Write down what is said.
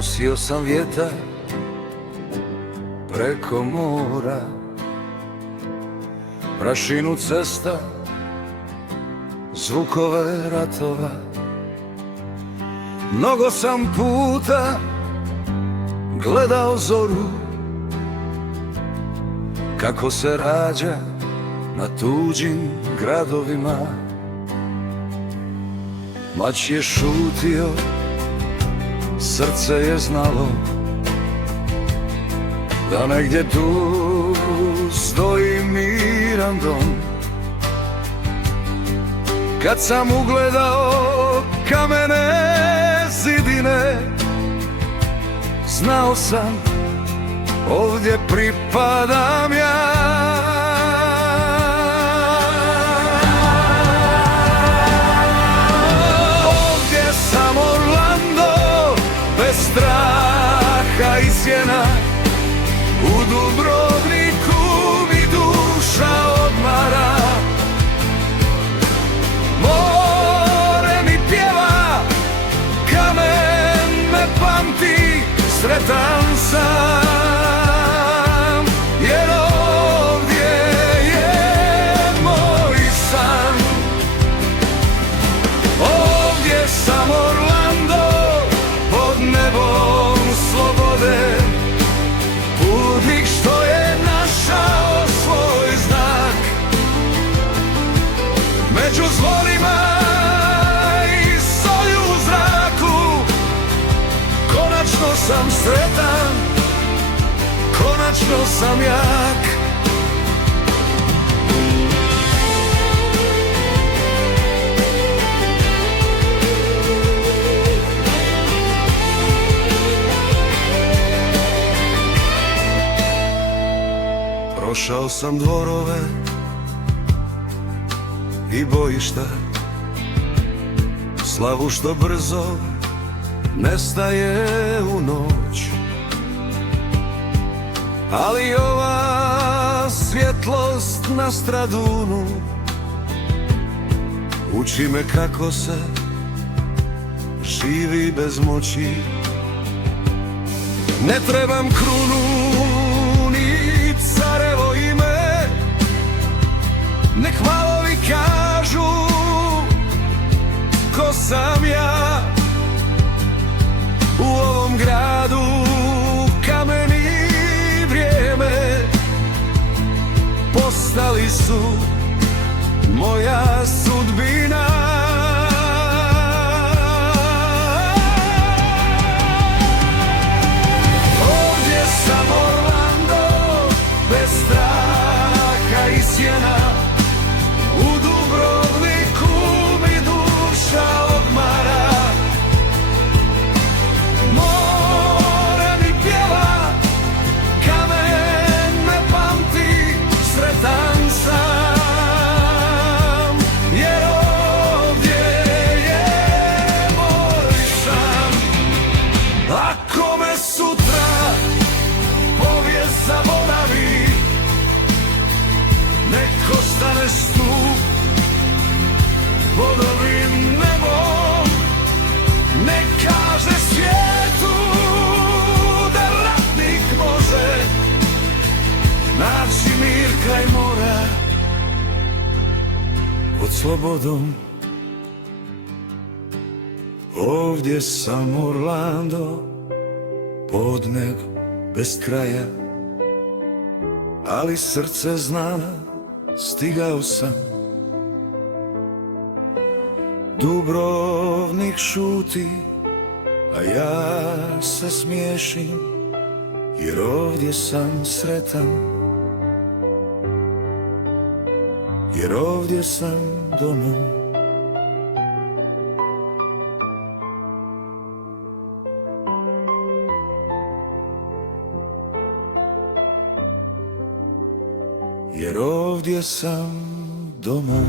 Nosio sam vjetar preko mora, prašinu cesta, zvukove ratova. Mnogo sam puta gledao zoru, kako se rađa na tuđim gradovima. Mlač je šutio, srce je znalo da negdje tu stoji miran dom. Kad sam ugledao kamene zidine, znao sam, ovdje pripadam ja. Ovdje sam Orlando, bez straha i sjena. U Dubrovniku mi duša odmara. More mi pjeva, kamen me pamti, sretan sam, jer ovdje je moj san. Ovdje sam Orlando, pod nebom slobode, putnik što je našao svoj znak. Među zvonima i solju u zraku, konačno sam sretan, konačno sam jak. Prošao sam dvorove i bojišta, slavu što brzo nestaje u noć. Ali ova svjetlost na Stradunu uči me kako se živi bez moći. Ne trebam krunu ni carevo ime, nek hvalovi kažu ko sam ja. U ovom gradu kamen i vrijeme postali su moja sudbina. Ovdje sam Orlando, bez straha i sjena. U Dubrovniku mi duša odmara. More mi pjeva, kamen me pamti, sretan sam, jer ovdje je moj san. Ako me sutra povijest zaboravi, nek ostane stup pod ovim nebom. Nek kaže svijetu da ratnik može naći mir kraj mora pod slobodom. Ovdje sam Orlando, podneb bez kraja, ali srce zna, stigao sam. Dubrovnik šuti, a ja se smiješim, jer ovdje sam sretan, jer ovdje sam doma. Jer ovdje sam doma.